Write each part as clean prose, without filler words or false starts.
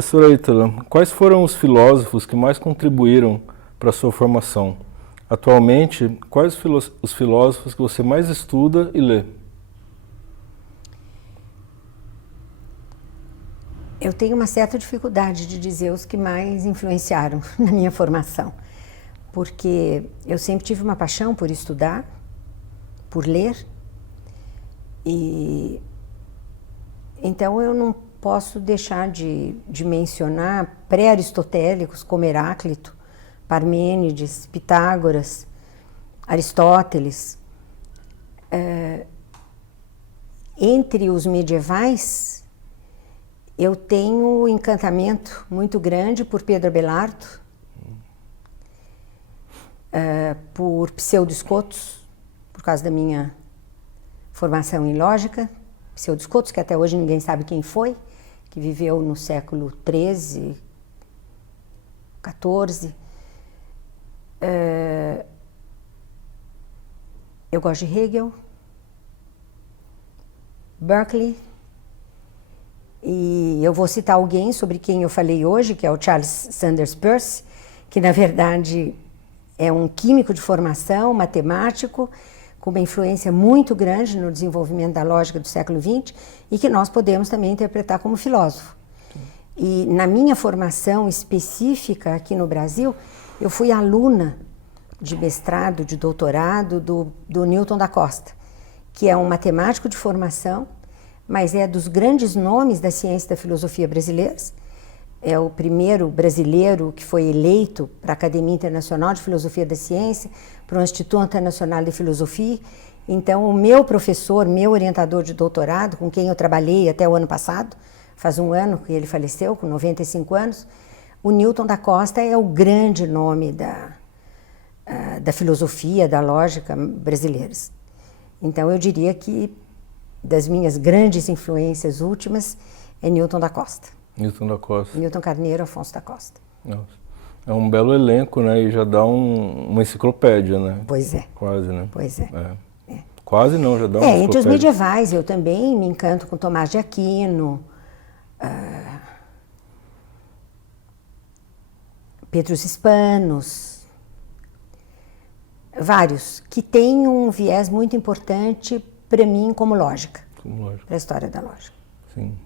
Professora Ítala, quais foram os filósofos que mais contribuíram para a sua formação? Atualmente, quais os filósofos que você mais estuda e lê? Eu tenho uma certa dificuldade de dizer os que mais influenciaram na minha formação, porque eu sempre tive uma paixão por estudar, por ler, e então eu não posso deixar de mencionar pré-aristotélicos como Heráclito, Parmênides, Pitágoras, Aristóteles. Entre os medievais, eu tenho um encantamento muito grande por Pedro Abelardo, por Pseudo-Scotus, por causa da minha formação em lógica. Pseudo-Scotus, que até hoje ninguém sabe quem foi, que viveu no século XIII, XIV. Eu gosto de Hegel, Berkeley, e eu vou citar alguém sobre quem eu falei hoje, que é o Charles Sanders Peirce, que na verdade é um químico de formação, matemático, com uma influência muito grande no desenvolvimento da lógica do século XX e que nós podemos também interpretar como filósofo. E na minha formação específica aqui no Brasil, eu fui aluna de mestrado, de doutorado do Newton da Costa, que é um matemático de formação, mas é dos grandes nomes da ciência e da filosofia brasileiras. É o primeiro brasileiro que foi eleito para a Academia Internacional de Filosofia da Ciência, para o Instituto Internacional de Filosofia. Então, o meu professor, meu orientador de doutorado, com quem eu trabalhei até o ano passado, faz um ano que ele faleceu, com 95 anos, o Newton da Costa é o grande nome da filosofia, da lógica brasileiras. Então, eu diria que das minhas grandes influências últimas é Newton da Costa. Newton da Costa. Newton Carneiro, Afonso da Costa. Nossa. É um belo elenco, né? E já dá uma enciclopédia, né? Pois é. Quase, né? Pois é. Quase não, já dá uma enciclopédia. Entre os medievais eu também me encanto com Tomás de Aquino, Petrus Hispanos, vários, que têm um viés muito importante para mim como lógica, para a história da lógica. Sim.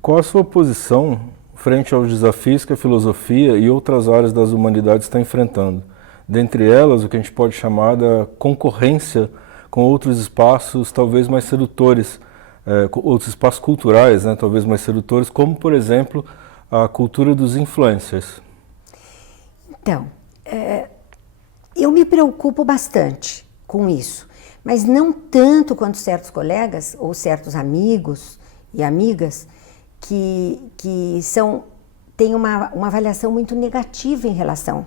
Qual a sua posição frente aos desafios que a filosofia e outras áreas das humanidades estão enfrentando? Dentre elas, o que a gente pode chamar da concorrência com outros espaços talvez mais sedutores, outros espaços culturais, né, talvez mais sedutores, como, por exemplo, a cultura dos influencers. Então, eu me preocupo bastante com isso, mas não tanto quanto certos colegas ou certos amigos e amigas que têm uma avaliação muito negativa em relação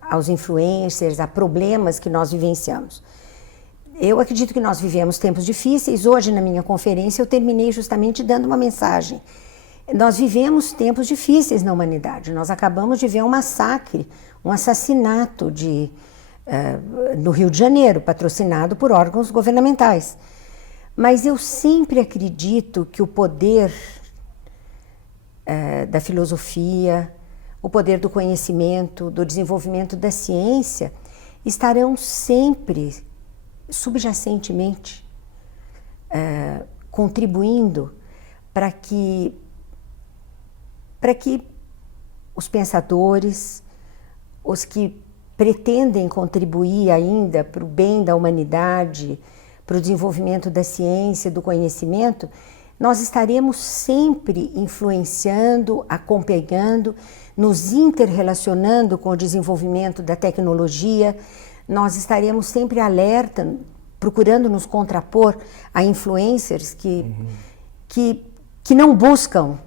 aos influencers, a problemas que nós vivenciamos. Eu acredito que nós vivemos tempos difíceis. Hoje, na minha conferência, eu terminei justamente dando uma mensagem. Nós vivemos tempos difíceis na humanidade. Nós acabamos de ver um massacre, um assassinato no Rio de Janeiro, patrocinado por órgãos governamentais. Mas eu sempre acredito que o poder da filosofia, o poder do conhecimento, do desenvolvimento da ciência, estarão sempre, subjacentemente, contribuindo para que os pensadores, os que pretendem contribuir ainda para o bem da humanidade, para o desenvolvimento da ciência, do conhecimento, nós estaremos sempre influenciando, acompanhando, nos interrelacionando com o desenvolvimento da tecnologia, nós estaremos sempre alerta, procurando nos contrapor a influencers que não buscam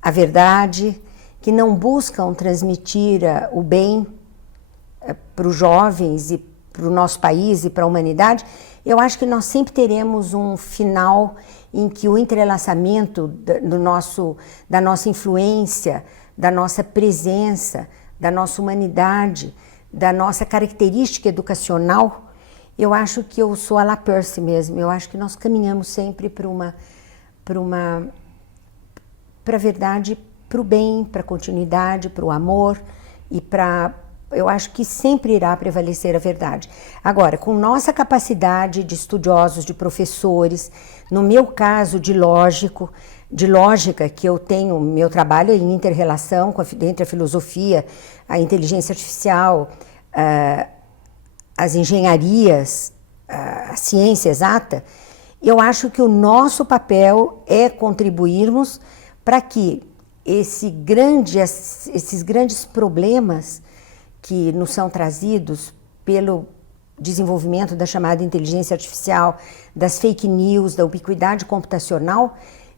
a verdade, que não buscam transmitir o bem para os jovens e para o nosso país e para a humanidade. Eu acho que nós sempre teremos um final em que o entrelaçamento da nossa influência, da nossa presença, da nossa humanidade, da nossa característica educacional, eu acho que eu sou a la Peirce mesmo. Eu acho que nós caminhamos sempre para uma para a verdade, para o bem, para a continuidade, para o amor e para... Eu acho que sempre irá prevalecer a verdade. Agora, com nossa capacidade de estudiosos, de professores, no meu caso de lógica, que eu tenho, meu trabalho é em inter-relação entre a filosofia, a inteligência artificial, as engenharias, a ciência exata, eu acho que o nosso papel é contribuirmos para que esses grandes problemas que nos são trazidos pelo desenvolvimento da chamada inteligência artificial, das fake news, da ubiquidade computacional,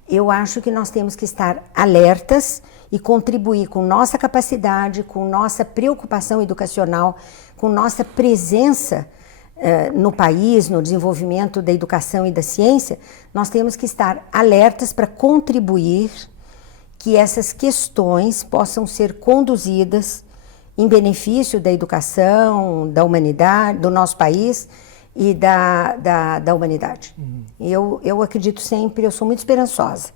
eu acho que nós temos que estar alertas e contribuir com nossa capacidade, com nossa preocupação educacional, com nossa presença no país, no desenvolvimento da educação e da ciência. Nós temos que estar alertas para contribuir que essas questões possam ser conduzidas em benefício da educação, da humanidade, do nosso país e da humanidade. Eu acredito sempre, eu sou muito esperançosa.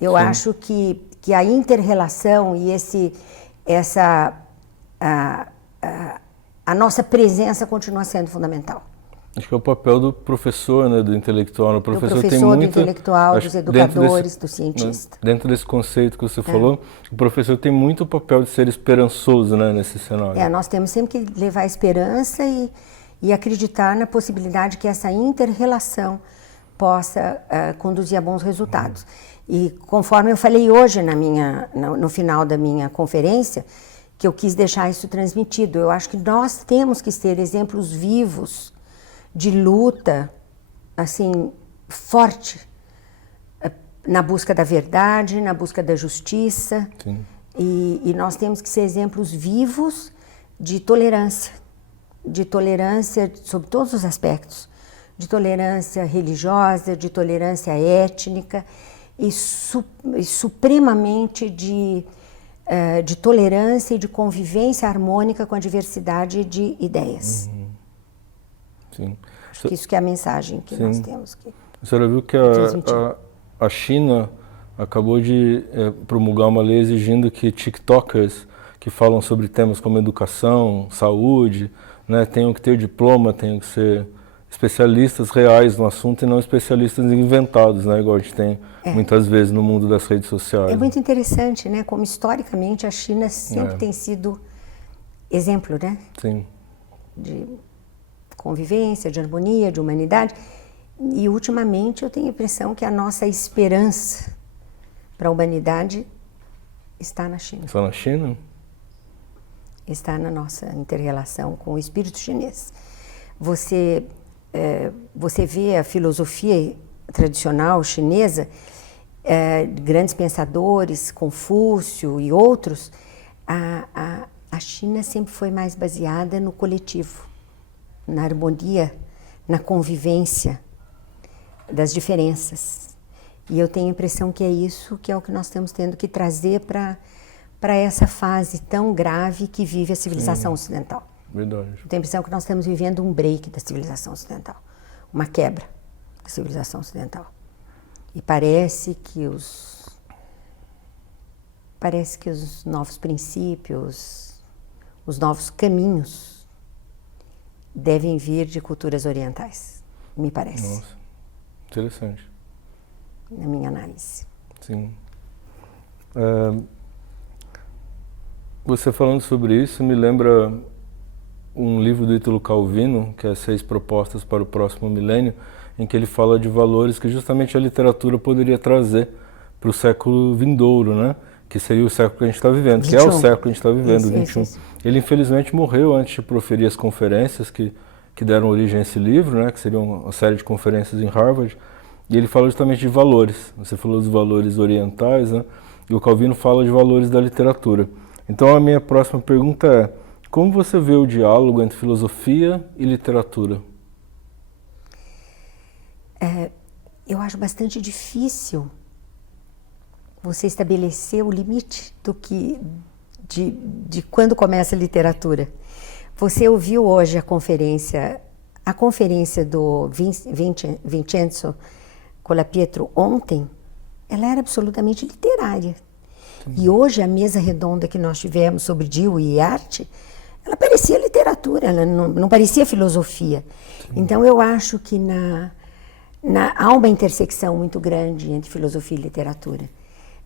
Eu acho que a inter-relação e a nossa presença continua sendo fundamental. Acho que é o papel do professor, né, do intelectual. O professor do tem muita, do intelectual, dos educadores, do cientista. Dentro desse conceito que você falou, o professor tem muito o papel de ser esperançoso, né, nesse cenário. Nós temos sempre que levar esperança e acreditar na possibilidade que essa inter-relação possa conduzir a bons resultados. E conforme eu falei hoje no final da minha conferência, que eu quis deixar isso transmitido, eu acho que nós temos que ser exemplos vivos de luta, assim, forte, na busca da verdade, na busca da justiça. E nós temos que ser exemplos vivos de tolerância sobre todos os aspectos, de tolerância religiosa, de tolerância étnica e supremamente de tolerância e de convivência harmônica com a diversidade de ideias. Sim. Acho que isso que é a mensagem que nós temos que A senhora viu que a China acabou de promulgar uma lei exigindo que TikTokers que falam sobre temas como educação, saúde, né, tenham que ter diploma, tenham que ser especialistas reais no assunto e não especialistas inventados, né, igual a gente tem muitas vezes no mundo das redes sociais. É muito interessante, né, como historicamente a China sempre tem sido exemplo, né? Sim. De convivência, de harmonia, de humanidade. E ultimamente eu tenho a impressão que a nossa esperança para a humanidade está na China. Está na China? Está na nossa inter-relação com o espírito chinês. Você vê a filosofia tradicional chinesa, grandes pensadores, Confúcio e outros, a China sempre foi mais baseada no coletivo, na harmonia, na convivência das diferenças. E eu tenho a impressão que é isso que é o que nós estamos tendo que trazer para essa fase tão grave que vive a civilização ocidental. Verdade. Eu tenho a impressão que nós estamos vivendo um break da civilização ocidental, uma quebra da civilização ocidental. E parece que os novos princípios, os novos caminhos devem vir de culturas orientais, me parece. Nossa, interessante. Na minha análise. Sim. Você falando sobre isso me lembra um livro do Ítalo Calvino, que é 6 Propostas para o Próximo Milênio, em que ele fala de valores que justamente a literatura poderia trazer para o século vindouro, né? Que seria o século que a gente está vivendo, 21. Que é o século que a gente está vivendo, o 21. Isso. Ele infelizmente morreu antes de proferir as conferências que deram origem a esse livro, né? Que seria uma série de conferências em Harvard, e ele fala justamente de valores. Você falou dos valores orientais, né? E o Calvino fala de valores da literatura. Então a minha próxima pergunta é: como você vê o diálogo entre filosofia e literatura? Eu acho bastante difícil você estabelecer o limite de quando começa a literatura. Você ouviu hoje a conferência do Vincenzo Colapietro ontem? ela era absolutamente literária. E hoje a mesa redonda que nós tivemos sobre Dewey e arte, ela parecia literatura, ela não parecia filosofia. Então eu acho que há uma intersecção muito grande entre filosofia e literatura.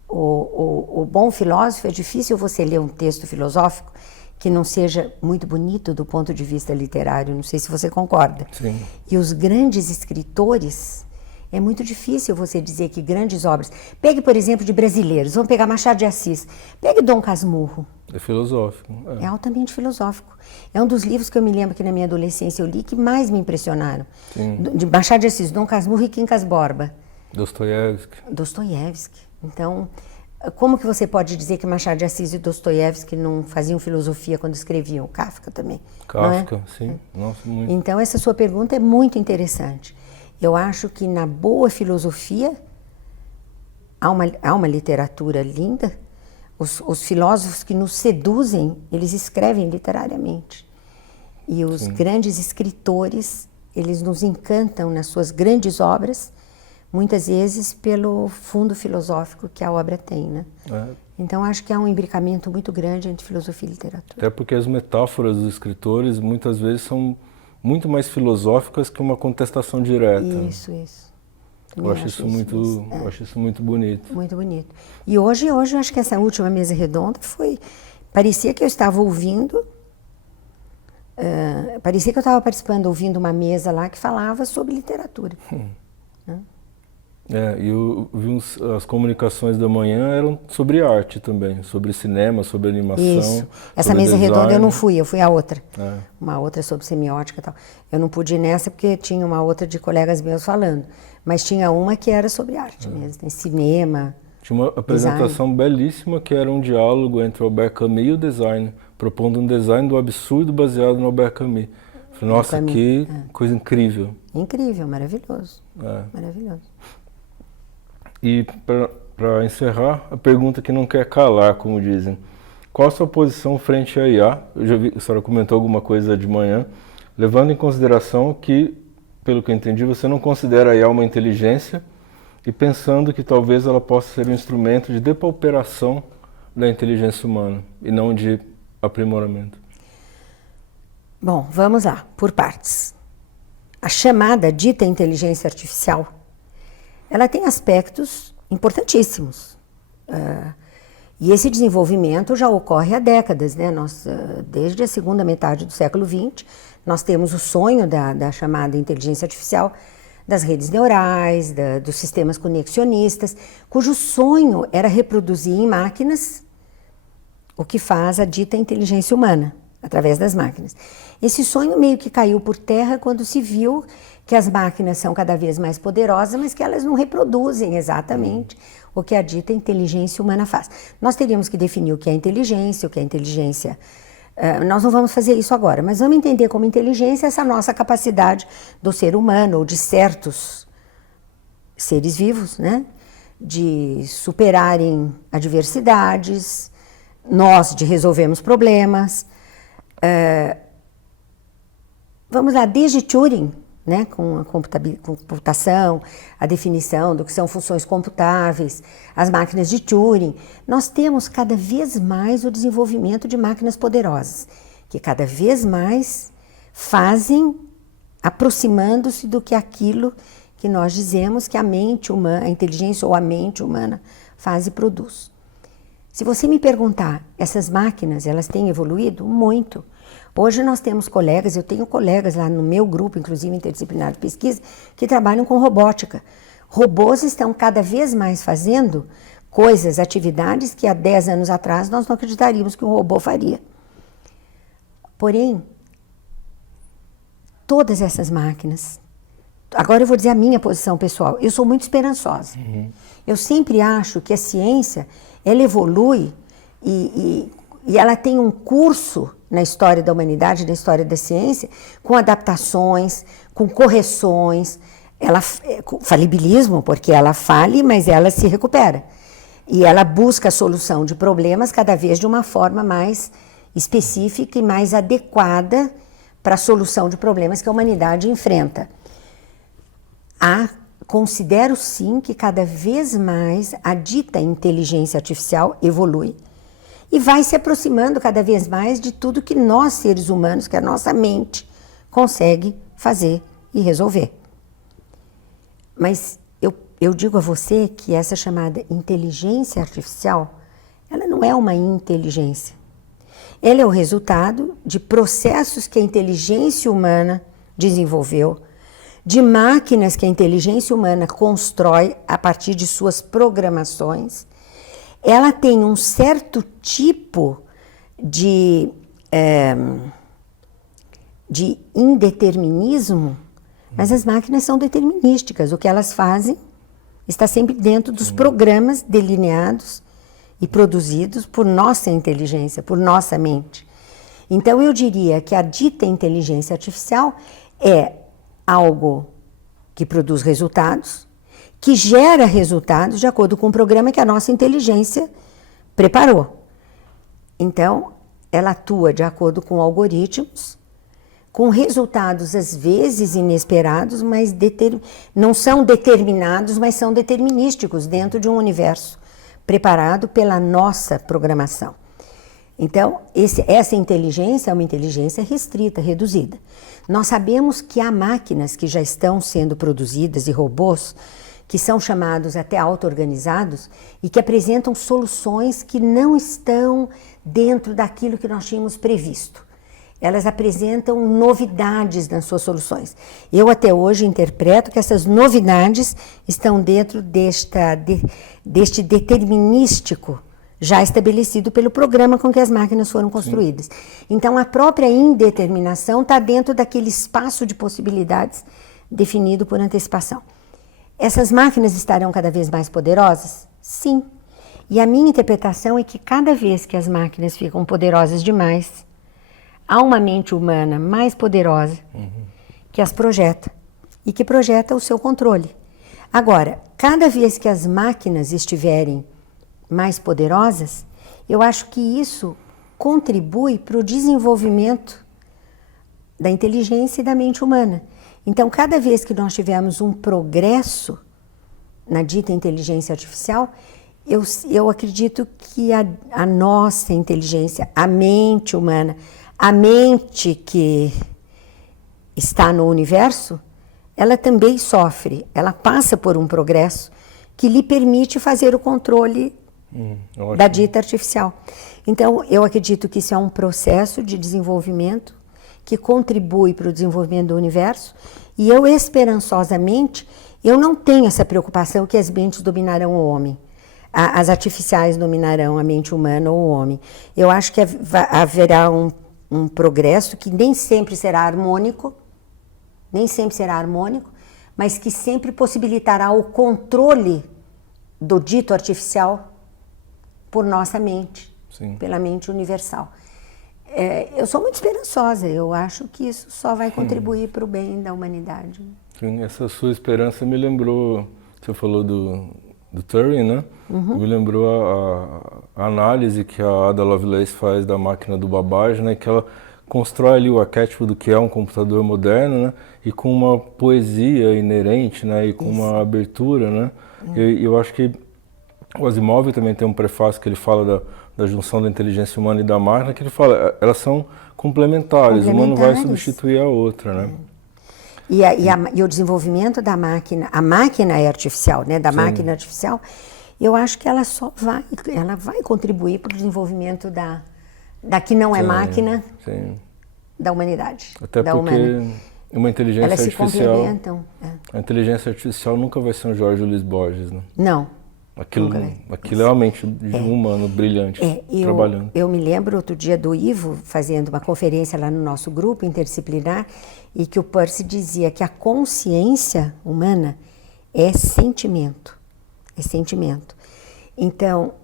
O bom filósofo, é difícil você ler um texto filosófico que não seja muito bonito do ponto de vista literário, não sei se você concorda. Sim. E os grandes escritores, é muito difícil você dizer que grandes obras... Pegue, por exemplo, de brasileiros, vamos pegar Machado de Assis, pegue Dom Casmurro. É filosófico. É altamente filosófico. É um dos livros que eu me lembro que na minha adolescência eu li que mais me impressionaram. Sim. De Machado de Assis, Dom Casmurro e Quincas Borba. Dostoiévski. Então, como que você pode dizer que Machado de Assis e Dostoiévski não faziam filosofia quando escreviam? Kafka também. Kafka, não é? sim. Nossa, muito. Então, essa sua pergunta é muito interessante. Eu acho que na boa filosofia há uma literatura linda. Os filósofos que nos seduzem, eles escrevem literariamente. E os grandes escritores, eles nos encantam nas suas grandes obras, muitas vezes pelo fundo filosófico que a obra tem, né? Então acho que há um imbricamento muito grande entre filosofia e literatura. Até porque as metáforas dos escritores muitas vezes são muito mais filosóficas que uma contestação direta. Isso. Eu acho isso muito bonito. Muito bonito. E hoje eu acho que essa última mesa redonda parecia que eu estava ouvindo, parecia que eu estava participando, ouvindo uma mesa lá que falava sobre literatura. E eu vi as comunicações da manhã eram sobre arte também, sobre cinema, sobre animação. Isso. Essa sobre mesa design. redonda eu não fui, eu fui a outra. É. Uma outra sobre semiótica e tal. Eu não pude ir nessa porque tinha uma outra de colegas meus falando. Mas tinha uma que era sobre arte mesmo, tem cinema. Tinha uma apresentação belíssima que era um diálogo entre o Albert Camus e o design, propondo um design do absurdo baseado no Albert Camus. Falei, nossa, que coisa incrível. Incrível, maravilhoso. Maravilhoso. E para encerrar, a pergunta que não quer calar, como dizem. Qual a sua posição frente à IA? Eu já vi, a senhora comentou alguma coisa de manhã, levando em consideração que, pelo que eu entendi, você não considera a IA uma inteligência e pensando que talvez ela possa ser um instrumento de depauperação da inteligência humana e não de aprimoramento. Bom, vamos lá, por partes. A chamada dita inteligência artificial, ela tem aspectos importantíssimos. E esse desenvolvimento já ocorre há décadas, né? Desde a segunda metade do século XX, nós temos o sonho da chamada inteligência artificial, das redes neurais, dos sistemas conexionistas, cujo sonho era reproduzir em máquinas o que faz a dita inteligência humana, através das máquinas. Esse sonho meio que caiu por terra quando se viu que as máquinas são cada vez mais poderosas, mas que elas não reproduzem exatamente o que a dita inteligência humana faz. Nós teríamos que definir o que é inteligência, nós não vamos fazer isso agora, mas vamos entender como inteligência essa nossa capacidade do ser humano ou de certos seres vivos, né? De superarem adversidades, nós de resolvermos problemas. Vamos lá, desde Turing, né, com a computação, a definição do que são funções computáveis, as máquinas de Turing, nós temos cada vez mais o desenvolvimento de máquinas poderosas, que cada vez mais fazem, aproximando-se do que aquilo que nós dizemos que a mente humana, a inteligência ou a mente humana faz e produz. Se você me perguntar, essas máquinas, elas têm evoluído? Muito. Hoje nós temos colegas, eu tenho colegas lá no meu grupo, inclusive interdisciplinar de pesquisa, que trabalham com robótica. Robôs estão cada vez mais fazendo coisas, atividades que há 10 anos atrás nós não acreditaríamos que um robô faria. Porém, todas essas máquinas, agora eu vou dizer a minha posição pessoal, eu sou muito esperançosa. Eu sempre acho que a ciência, ela evolui e ela tem um curso na história da humanidade, na história da ciência, com adaptações, com correções, falibilismo, porque ela fale, mas ela se recupera. E ela busca a solução de problemas cada vez de uma forma mais específica e mais adequada para a solução de problemas que a humanidade enfrenta. Há considero sim que cada vez mais a dita inteligência artificial evolui e vai se aproximando cada vez mais de tudo que nós, seres humanos, que a nossa mente consegue fazer e resolver. Mas eu digo a você que essa chamada inteligência artificial, ela não é uma inteligência. Ela é o resultado de processos que a inteligência humana desenvolveu, de máquinas que a inteligência humana constrói a partir de suas programações. Ela tem um certo tipo de indeterminismo, mas as máquinas são determinísticas. O que elas fazem está sempre dentro dos programas delineados e produzidos por nossa inteligência, por nossa mente. Então eu diria que a dita inteligência artificial é algo que produz resultados, que gera resultados de acordo com o programa que a nossa inteligência preparou. Então, ela atua de acordo com algoritmos, com resultados às vezes inesperados, mas não são determinados, mas são determinísticos dentro de um universo preparado pela nossa programação. Então, essa inteligência é uma inteligência restrita, reduzida. Nós sabemos que há máquinas que já estão sendo produzidas e robôs que são chamados até auto-organizados e que apresentam soluções que não estão dentro daquilo que nós tínhamos previsto. Elas apresentam novidades nas suas soluções. Eu até hoje interpreto que essas novidades estão dentro deste determinístico já estabelecido pelo programa com que as máquinas foram construídas. Sim. Então, a própria indeterminação está dentro daquele espaço de possibilidades definido por antecipação. Essas máquinas estarão cada vez mais poderosas? Sim. E a minha interpretação é que cada vez que as máquinas ficam poderosas demais, há uma mente humana mais poderosa que as projeta e que projeta o seu controle. Agora, cada vez que as máquinas estiverem mais poderosas, eu acho que isso contribui para o desenvolvimento da inteligência e da mente humana. Então, cada vez que nós tivermos um progresso na dita inteligência artificial, eu acredito que a nossa inteligência, a mente humana, a mente que está no universo, ela também sofre, ela passa por um progresso que lhe permite fazer o controle da dita artificial. Então, eu acredito que isso é um processo de desenvolvimento que contribui para o desenvolvimento do universo e eu, esperançosamente, eu não tenho essa preocupação que as mentes dominarão o homem. As artificiais dominarão a mente humana ou o homem. Eu acho que haverá um progresso que nem sempre será harmônico, mas que sempre possibilitará o controle do dito artificial por nossa mente, sim, pela mente universal. Eu sou muito esperançosa, eu acho que isso só vai contribuir para o bem da humanidade. Sim, essa sua esperança me lembrou, você falou do Turing, né? Me lembrou a análise que a Ada Lovelace faz da máquina do Babbage, né? Que ela constrói ali o arquétipo do que é um computador moderno, né? E com uma poesia inerente, né? E com uma abertura, né? Eu acho que o Asimov também tem um prefácio que ele fala da junção da inteligência humana e da máquina, que ele fala, elas são complementares, uma não vai substituir a outra, né? E o desenvolvimento da máquina, a máquina é artificial, né? Da máquina artificial, eu acho que ela vai contribuir para o desenvolvimento da que não é máquina, da humanidade. Até da porque humana. Uma inteligência elas artificial, se complementam. A inteligência artificial nunca vai ser um Jorge Luiz Borges, né? Não. Aquilo é uma mente de um humano brilhante, trabalhando. Eu me lembro outro dia do Ivo fazendo uma conferência lá no nosso grupo interdisciplinar e que o Peirce dizia que a consciência humana é sentimento. É sentimento. Então,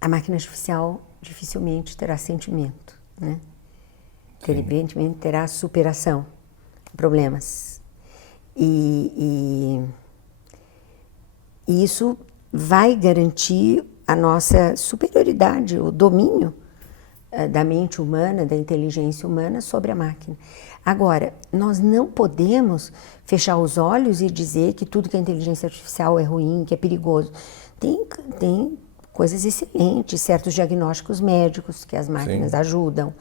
a máquina artificial dificilmente terá sentimento, né? Evidentemente terá superação, problemas. E isso vai garantir a nossa superioridade, o domínio da mente humana, da inteligência humana sobre a máquina. Agora, nós não podemos fechar os olhos e dizer que tudo que é inteligência artificial é ruim, que é perigoso. Tem coisas excelentes, certos diagnósticos médicos que as máquinas ajudam.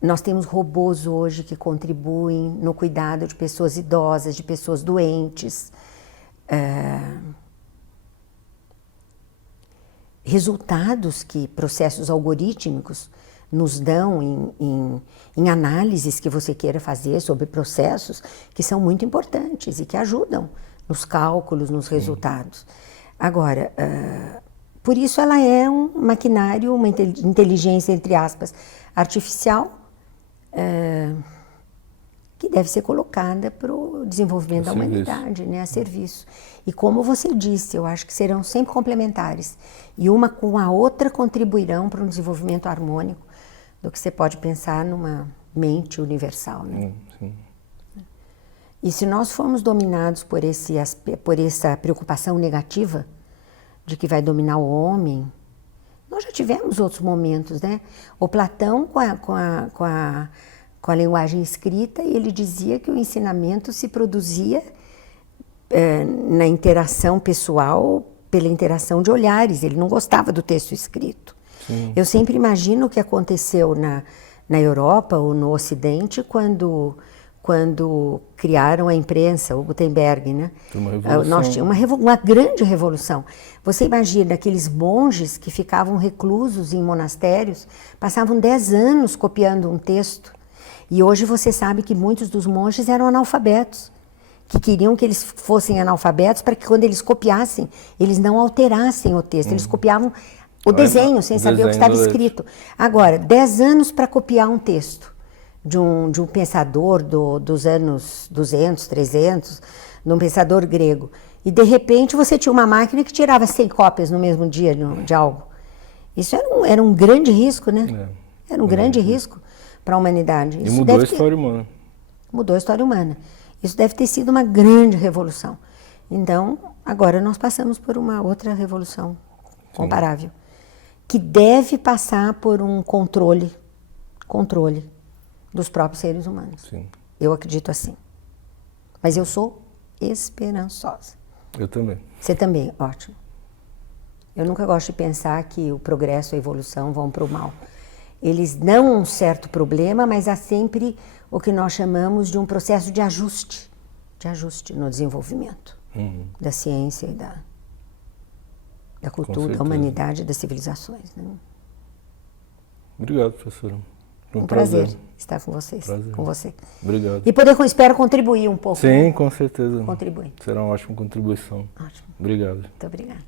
Nós temos robôs hoje que contribuem no cuidado de pessoas idosas, de pessoas doentes. Resultados que processos algorítmicos nos dão em análises que você queira fazer sobre processos que são muito importantes e que ajudam nos cálculos, nos resultados. Agora, por isso ela é um maquinário, uma inteligência, entre aspas, artificial, que deve ser colocada para o desenvolvimento da humanidade, né, a serviço. E como você disse, eu acho que serão sempre complementares. E uma com a outra contribuirão para um desenvolvimento harmônico do que você pode pensar numa mente universal, né? Sim. E se nós formos dominados por essa preocupação negativa de que vai dominar o homem, nós já tivemos outros momentos, né? O Platão com a linguagem escrita, ele dizia que o ensinamento se produzia na interação pessoal, pela interação de olhares. Ele não gostava do texto escrito. Sim. Eu sempre imagino o que aconteceu na Europa ou no Ocidente quando criaram a imprensa, o Gutenberg, né? Uma revolução. Nós tínhamos uma grande revolução. Você imagina aqueles monges que ficavam reclusos em monastérios, passavam 10 anos copiando um texto. E hoje você sabe que muitos dos monges eram analfabetos, que queriam que eles fossem analfabetos para que quando eles copiassem, eles não alterassem o texto. Eles copiavam o desenho sem saber o que estava escrito. Agora, 10 anos para copiar um texto de um pensador dos anos 200, 300, de um pensador grego. E de repente você tinha uma máquina que tirava 100 cópias no mesmo dia de algo. Isso era um grande risco, né? Era um grande risco para a humanidade. E mudou a história humana. Mudou a história humana. Isso deve ter sido uma grande revolução. Então, agora nós passamos por uma outra revolução comparável, que deve passar por um controle dos próprios seres humanos. Sim. Eu acredito assim. Mas eu sou esperançosa. Eu também. Você também, ótimo. Eu nunca gosto de pensar que o progresso e a evolução vão para o mal. Eles dão um certo problema, mas há sempre o que nós chamamos de um processo de ajuste no desenvolvimento da ciência e da cultura, da humanidade e das civilizações. Né? Obrigado, professora. Foi um prazer estar com vocês, com você. Obrigado. E espero contribuir um pouco. Sim, né? com certeza. Contribuir. Será uma ótima contribuição. Ótimo. Obrigado. Muito obrigada.